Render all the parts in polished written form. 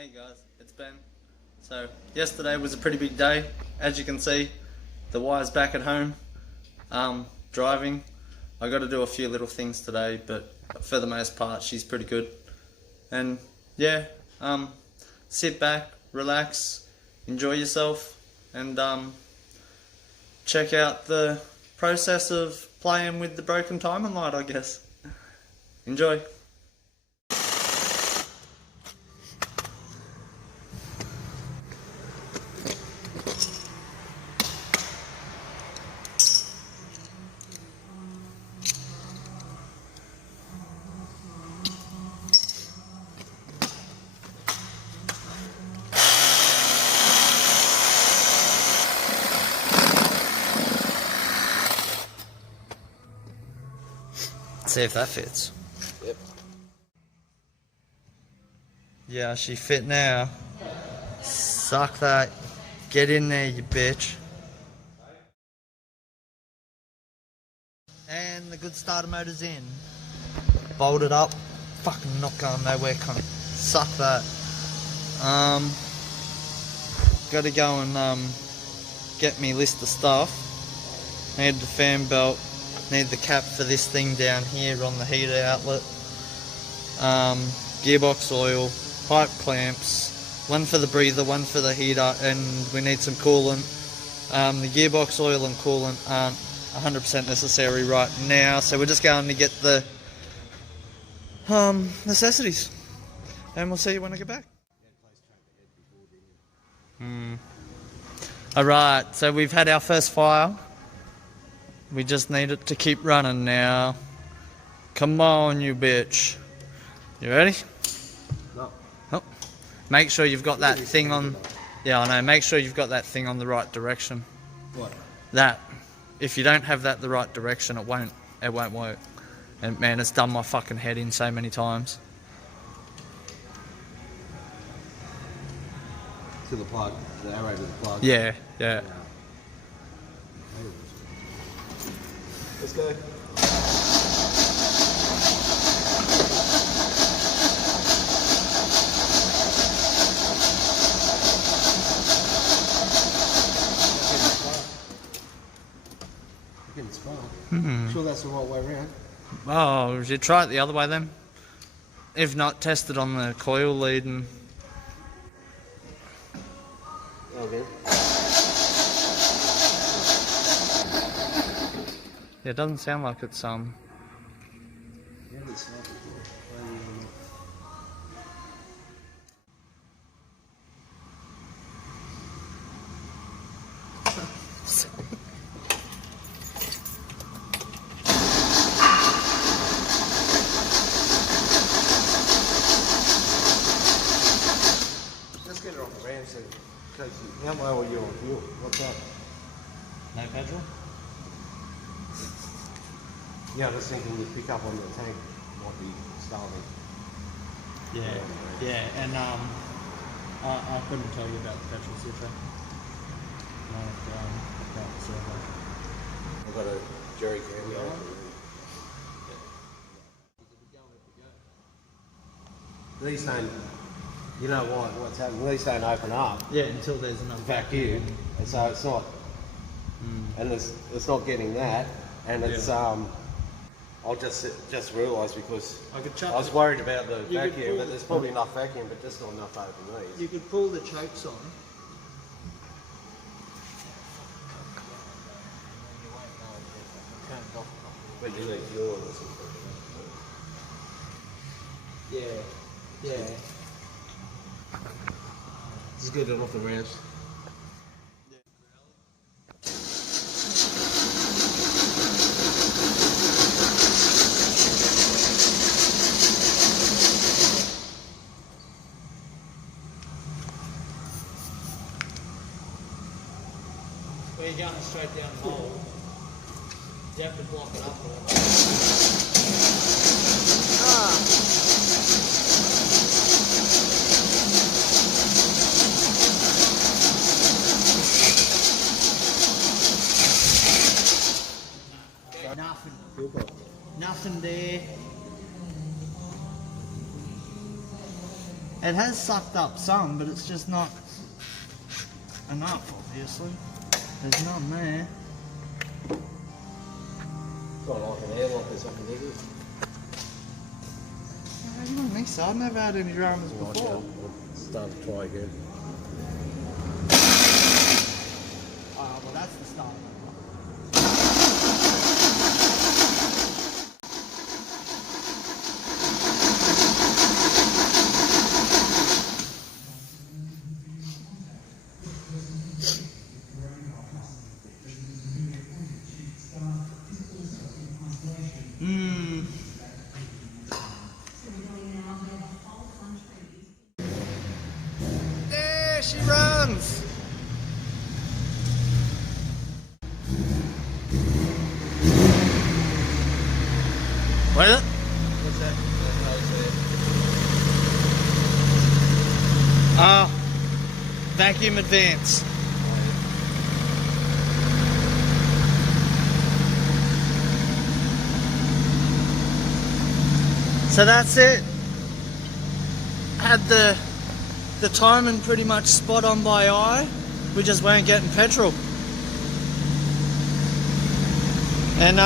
Hey guys, it's Ben. So, yesterday was a pretty big day. As you can see, the wire's back at home. Driving. I got to do a few little things today, but for the most part, she's pretty good. And yeah, sit back, relax, enjoy yourself, and check out the process of playing with the broken timing light, I guess. Enjoy. See if that fits. Yep. Yeah, she fit now. Suck that. Get in there, you bitch. And the good starter motor's in. Bolted up. Fucking not going nowhere, cunt. Suck that. Gotta go and get me list of stuff. Need the fan belt. Need the cap for this thing down here on the heater outlet. Gearbox oil, pipe clamps, one for the breather, one for the heater, and we need some coolant. The gearbox oil and coolant aren't 100% necessary right now, so we're just going to get the necessities. And we'll see you when I get back. Alright, so we've had our first fire. We just need it to keep running now. Come on, you bitch. You ready? No. Oh. Make sure you've got that thing on... Yeah, I know. Make sure you've got that thing on the right direction. What? That. If you don't have that the right direction, it won't work. And man, it's done my fucking head in so many times. To the plug. The arrow to the plug. Yeah, yeah. Let's go. Sure that's the right way around. Oh, you try it the other way then? If not, test it on the coil lead and... Okay. Yeah, it doesn't sound like it's Yeah, it's not before. Let's get it off the ramp so how low are you on fuel? What's that? No petrol? Yeah, I was thinking you pick up on the tank might be starving. Yeah, and I couldn't tell you about the petrol switcher. I've got a jerry can going. These don't, you know what's happening, these don't open up. Yeah, until there's enough Vacuum, and so it's not, and it's not getting that, and it's, I'll just realised because I was worried about the vacuum, but there's probably enough vacuum, but just not enough to open these. You could pull the chokes on. But you need fuel or something. Yeah. Just get it off the ramps. Where you're going straight down the hole, you have to block it up a little. Nothing there. It has sucked up some, but it's just not enough, obviously. There's none there. Got like an airlock or something, does it? I don't think so. I've never had any dramas before. Start to try again. Oh, well, that's the start. There she runs! What is it? What's that? Vacuum advance. So that's it. Had the timing pretty much spot on by eye. We just weren't getting petrol. And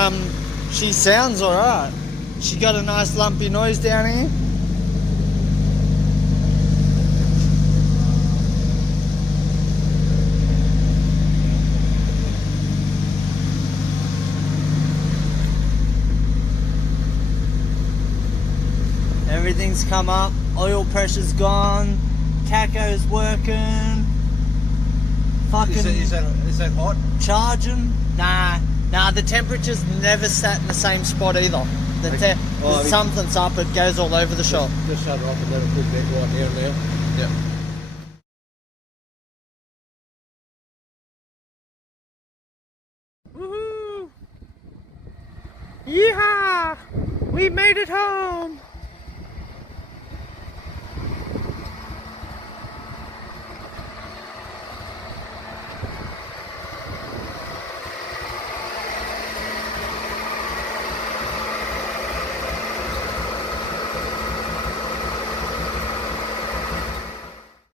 she sounds alright. She got a nice lumpy noise down here. Everything's come up, oil pressure's gone, tacho's working, fucking Is that hot? charging. Nah, the temperature's never sat in the same spot either. Something's up, it goes all over the shop. Just shut it off and let it pull back right here and there. Yep. Woohoo! Yeehaw! We made it home!